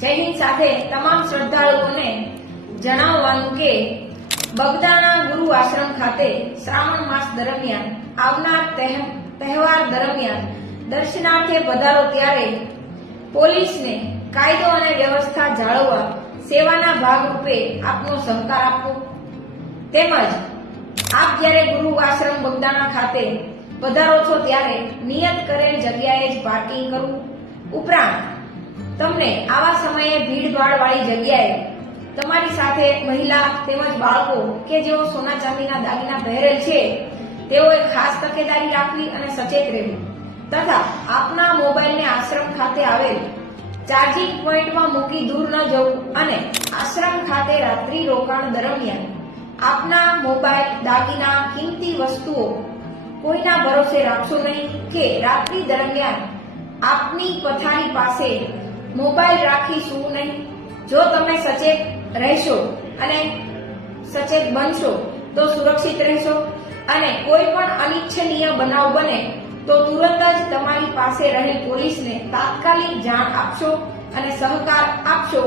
જય હિન્દ સાથે તમામ શ્રદ્ધાળુઓને જણાવવાનું કે બગદાણા ગુરુ આશ્રમ ખાતે શ્રાવણ માસ દરમિયાન આવનાર તહેવાર દરમિયાન દર્શનાર્થે પધારો ત્યારે પોલીસને કાયદો અને વ્યવસ્થા જાળવવા સેવાના ભાગરૂપે આપનો સહકાર આપવો તેમજ આપ જ્યારે ગુરુ આશ્રમ બગદાણા ખાતે પધારો છો ત્યારે નિયત કરેલ જગ્યાએ જ પાર્કિંગ કરવું ઉપરાંત તમને આવા સમયે ભીડભાડ વાળી જગ્યાએ તમારી સાથે મહિલા તેમજ બાળકો કે જેઓ સોના ચાંદીના દાગીના પહેરેલ છે તેઓએ ખાસ તકેદારી રાખવી અને સચેત રહેવું તથા આપના મોબાઈલને આશ્રમ ખાતે આવેલ ચાર્જિંગ પોઈન્ટમાં મૂકી દૂર ન જવું અને આશ્રમ ખાતે રાત્રિ રોકાણ દરમિયાન આપના મોબાઈલ દાગીના કિંમતી વસ્તુઓ કોઈના ભરોસે રાખશો નહીં કે રાત્રિ દરમિયાન આપની પથારી પાસે મોબાઈલ રાખી સૂવું નહીં જો તમે સચેત રહેશો અને સચેત બનશો તો સુરક્ષિત રહેશો અને કોઈ પણ અનિચ્છનીય બનાવ બને તો તુરંત જ તમારી પાસે રહેલ પોલીસને તાત્કાલિક જાણ આપશો અને સહકાર આપશો